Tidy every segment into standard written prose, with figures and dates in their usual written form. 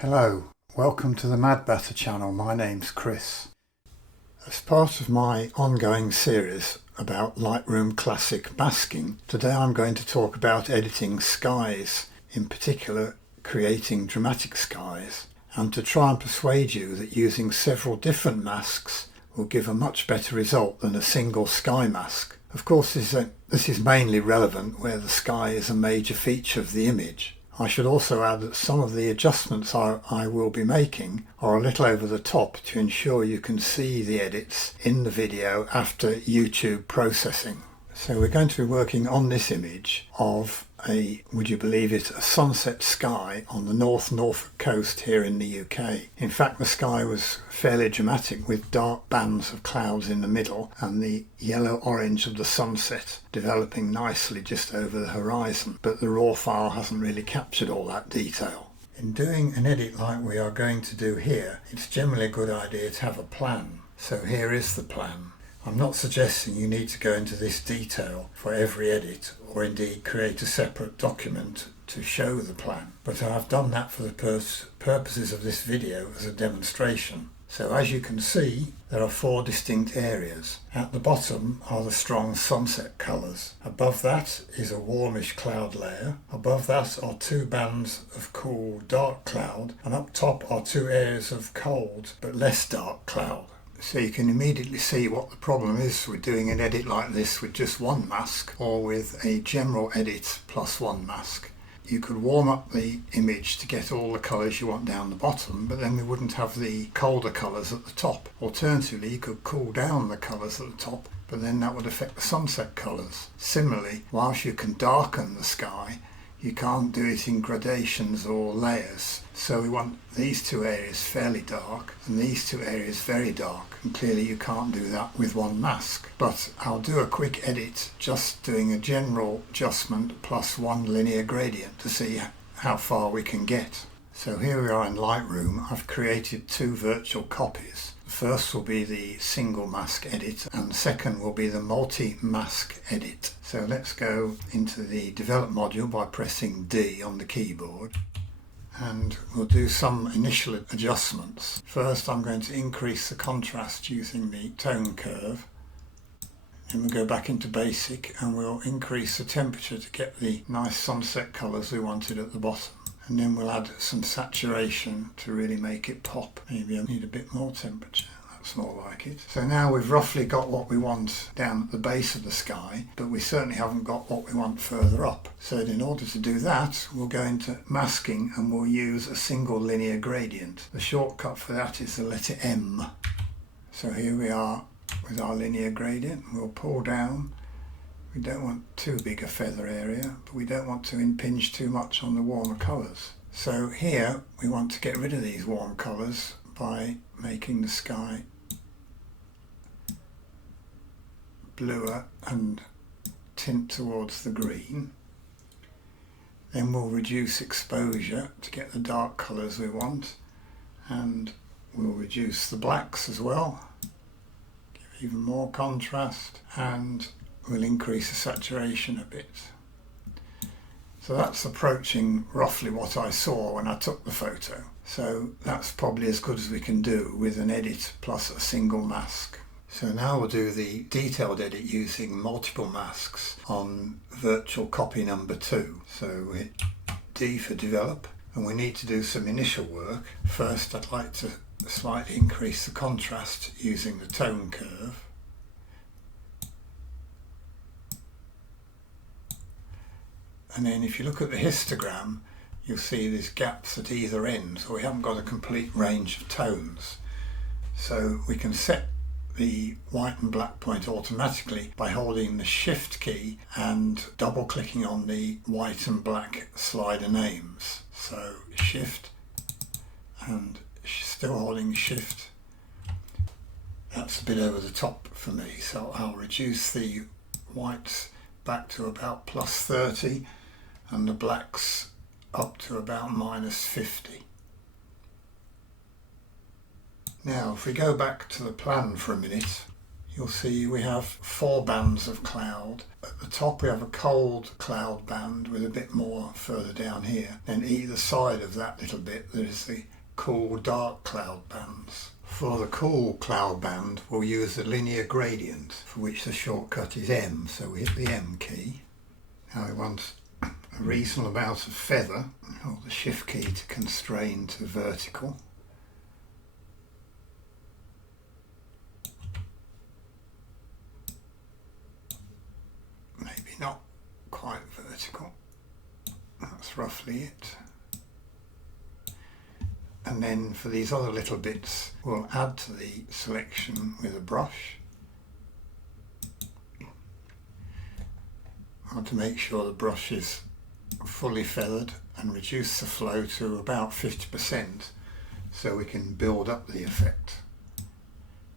Hello, welcome to the Mad Batter channel. My name's Chris. As part of my ongoing series about Lightroom Classic masking, today I'm going to talk about editing skies, in particular creating dramatic skies, and to try and persuade you that using several different masks will give a much better result than a single sky mask. Of course, this is mainly relevant where the sky is a major feature of the image. I should also add that some of the adjustments I will be making are a little over the top to ensure you can see the edits in the video after YouTube processing. So we're going to be working on this image of would you believe it, a sunset sky on the Norfolk coast here in the UK. In fact, the sky was fairly dramatic with dark bands of clouds in the middle and the yellow-orange of the sunset developing nicely just over the horizon, but the raw file hasn't really captured all that detail. In doing an edit like we are going to do here, it's generally a good idea to have a plan. So here is the plan. I'm not suggesting you need to go into this detail for every edit or indeed create a separate document to show the plan, but I've done that for the purposes of this video as a demonstration. So as you can see, there are four distinct areas. At the bottom are the strong sunset colours. Above that is a warmish cloud layer. Above that are two bands of cool dark cloud, and up top are two areas of cold but less dark cloud. So you can immediately see what the problem is with doing an edit like this with just one mask or with a general edit plus one mask. You could warm up the image to get all the colours you want down the bottom, but then we wouldn't have the colder colours at the top. Alternatively, you could cool down the colours at the top, but then that would affect the sunset colours. Similarly, whilst you can darken the sky, you can't do it in gradations or layers. So we want these two areas fairly dark and these two areas very dark. And clearly you can't do that with one mask. But I'll do a quick edit just doing a general adjustment plus one linear gradient to see how far we can get. So here we are in Lightroom. I've created two virtual copies. The first will be the single mask edit and the second will be the multi-mask edit. So let's go into the develop module by pressing D on the keyboard, and we'll do some initial adjustments. First, I'm going to increase the contrast using the tone curve. Then we'll go back into basic and we'll increase the temperature to get the nice sunset colours we wanted at the bottom. And then we'll add some saturation to really make it pop. Maybe I need a bit more temperature. That's more like it. So now we've roughly got what we want down at the base of the sky, but we certainly haven't got what we want further up. So in order to do that, we'll go into masking and we'll use a single linear gradient. The shortcut for that is the letter M. So here we are with our linear gradient. We'll pull down. We don't want too big a feather area, but we don't want to impinge too much on the warmer colours. So here we want to get rid of these warm colours by making the sky bluer and tint towards the green. Then we'll reduce exposure to get the dark colours we want, and we'll reduce the blacks as well, give even more contrast, and we'll increase the saturation a bit. So that's approaching roughly what I saw when I took the photo. So that's probably as good as we can do with an edit plus a single mask. So now we'll do the detailed edit using multiple masks on virtual copy number 2. So we hit D for develop, and we need to do some initial work. First, I'd like to slightly increase the contrast using the tone curve. And then if you look at the histogram, you'll see there's gaps at either end, so we haven't got a complete range of tones. So we can set the white and black point automatically by holding the Shift key and double clicking on the white and black slider names. So Shift and still holding Shift. That's a bit over the top for me, so I'll reduce the whites back to about +30 and the blacks up to about -50. Now if we go back to the plan for a minute, you'll see we have 4 bands of cloud. At the top we have a cold cloud band with a bit more further down here. Then either side of that little bit there is the cool dark cloud bands. For the cool cloud band we'll use the linear gradient, for which the shortcut is M, so we hit the M key. Now we want a reasonable amount of feather. Hold the shift key to constrain to vertical. Maybe not quite vertical. That's roughly it. And then for these other little bits we'll add to the selection with a brush. I want to make sure the brush is fully feathered and reduce the flow to about 50% so we can build up the effect.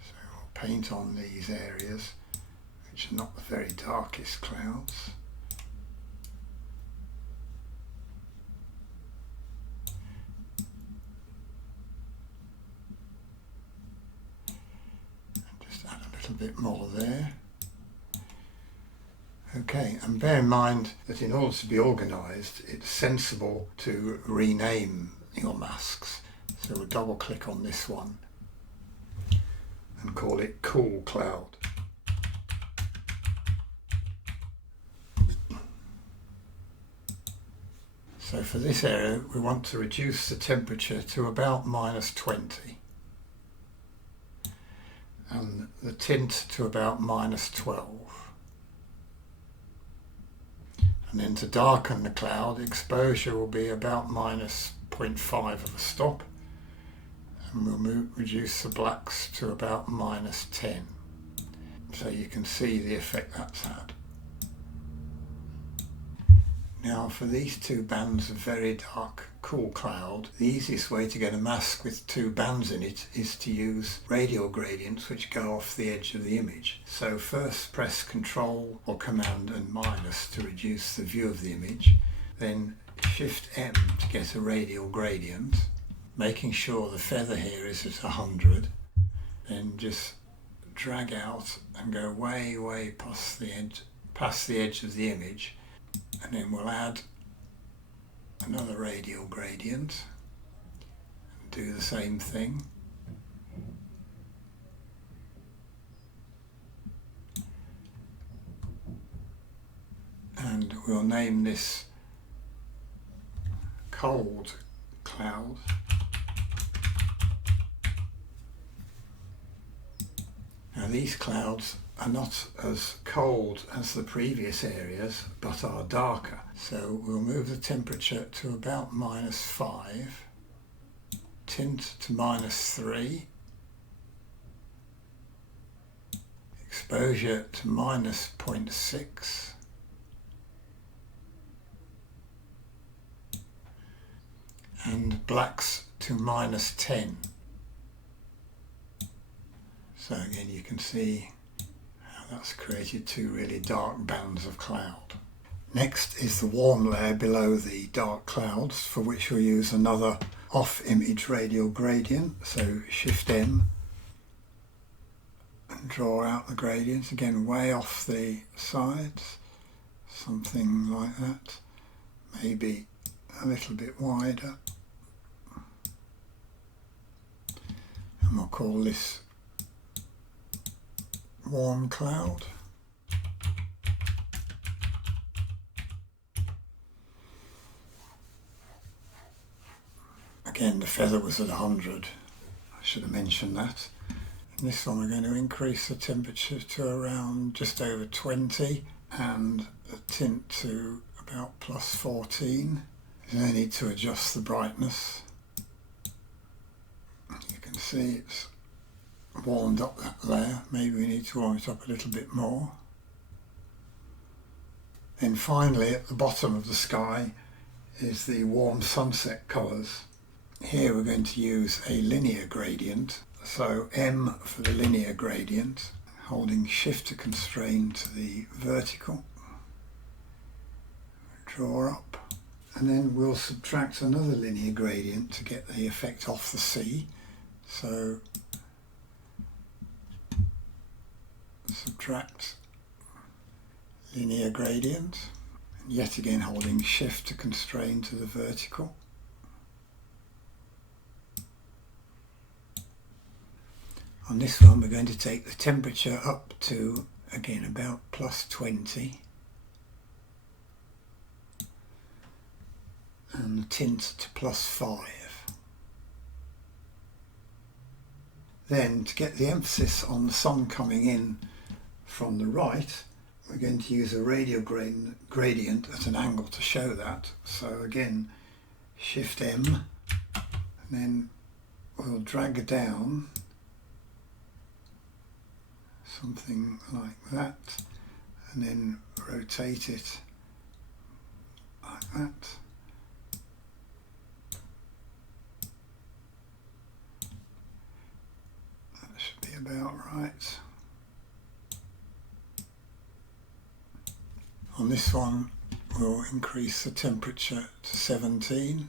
So we'll paint on these areas which are not the very darkest clouds. And just add a little bit more there. Okay, and bear in mind that in order to be organised it's sensible to rename your masks. So we'll double click on this one and call it Cool Cloud. So for this area we want to reduce the temperature to about -20 and the tint to about -12. And then to darken the cloud, exposure will be about -0.5 of a stop, and we'll reduce the blacks to about -10. So you can see the effect that's had. Now for these 2 bands of very dark cool cloud, the easiest way to get a mask with 2 bands in it is to use radial gradients which go off the edge of the image. So first press Ctrl or Command and minus to reduce the view of the image, then Shift M to get a radial gradient, making sure the feather here is at 100, then just drag out and go way past the edge of the image, and then we'll add another radial gradient and do the same thing. And we'll name this Cold Cloud. Now these clouds are not as cold as the previous areas but are darker, so we'll move the temperature to about -5, tint to -3, exposure to -0.6, and blacks to -10. So again you can see how that's created 2 really dark bands of cloud. Next is the warm layer below the dark clouds, for which we'll use another off-image radial gradient. So Shift M and draw out the gradient, again way off the sides, something like that, maybe a little bit wider. And we'll call this Warm Cloud. Again, the feather was at 100. I should have mentioned that. In this one we're going to increase the temperature to around just over 20 and the tint to about +14. There's no need to adjust the brightness. You can see it's warmed up that layer. Maybe we need to warm it up a little bit more. Then finally at the bottom of the sky is the warm sunset colours. Here we're going to use a linear gradient, so M for the linear gradient, holding Shift to constrain to the vertical, draw up, and then we'll subtract another linear gradient to get the effect off the sea. So subtract linear gradient, and yet again holding shift to constrain to the vertical. On this one we're going to take the temperature up to, again, about +20, and the tint to +5. Then, to get the emphasis on the sun coming in from the right, we're going to use a radial gradient at an angle to show that. So again, Shift M, and then we'll drag down something like that, and then rotate it like that. That should be about right. On this one we'll increase the temperature to 17.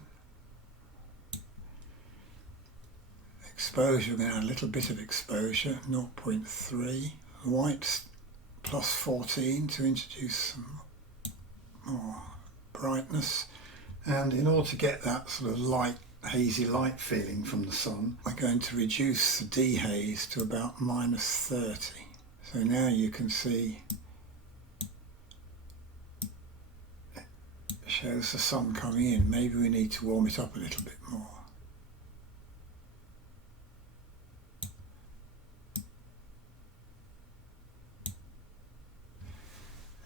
Exposure, we're going to add a little bit of exposure, 0.3. White +14 to introduce some more brightness. And in order to get that sort of light, hazy light feeling from the sun, we're going to reduce the dehaze to about -30. So now you can see it shows the sun coming in. Maybe we need to warm it up a little bit more.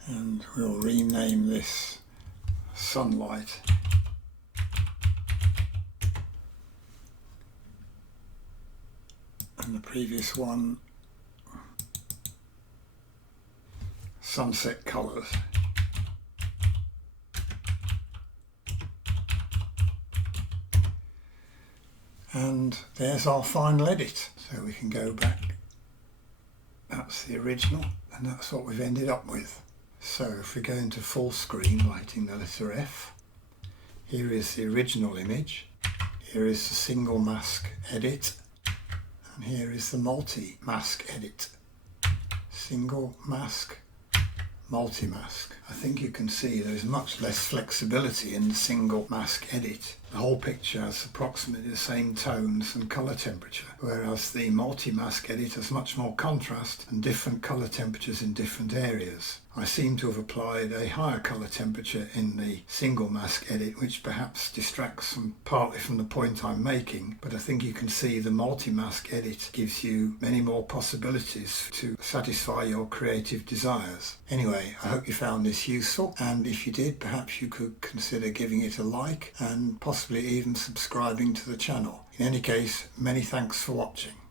And we'll rename this Sunlight. And the previous one, Sunset Colours. And there's our final edit. So we can go back. That's the original, and that's what we've ended up with. So if we go into full screen, writing the letter F, here is the original image, here is the single mask edit, and here is the multi-mask edit. Single mask, multi-mask. I think you can see there's much less flexibility in the single mask edit. The whole picture has approximately the same tones and colour temperature, whereas the multi-mask edit has much more contrast and different colour temperatures in different areas. I seem to have applied a higher colour temperature in the single mask edit, which perhaps distracts partly from the point I'm making, but I think you can see the multi-mask edit gives you many more possibilities to satisfy your creative desires. Anyway, I hope you found this useful, and if you did, perhaps you could consider giving it a like and possibly even subscribing to the channel. In any case, many thanks for watching.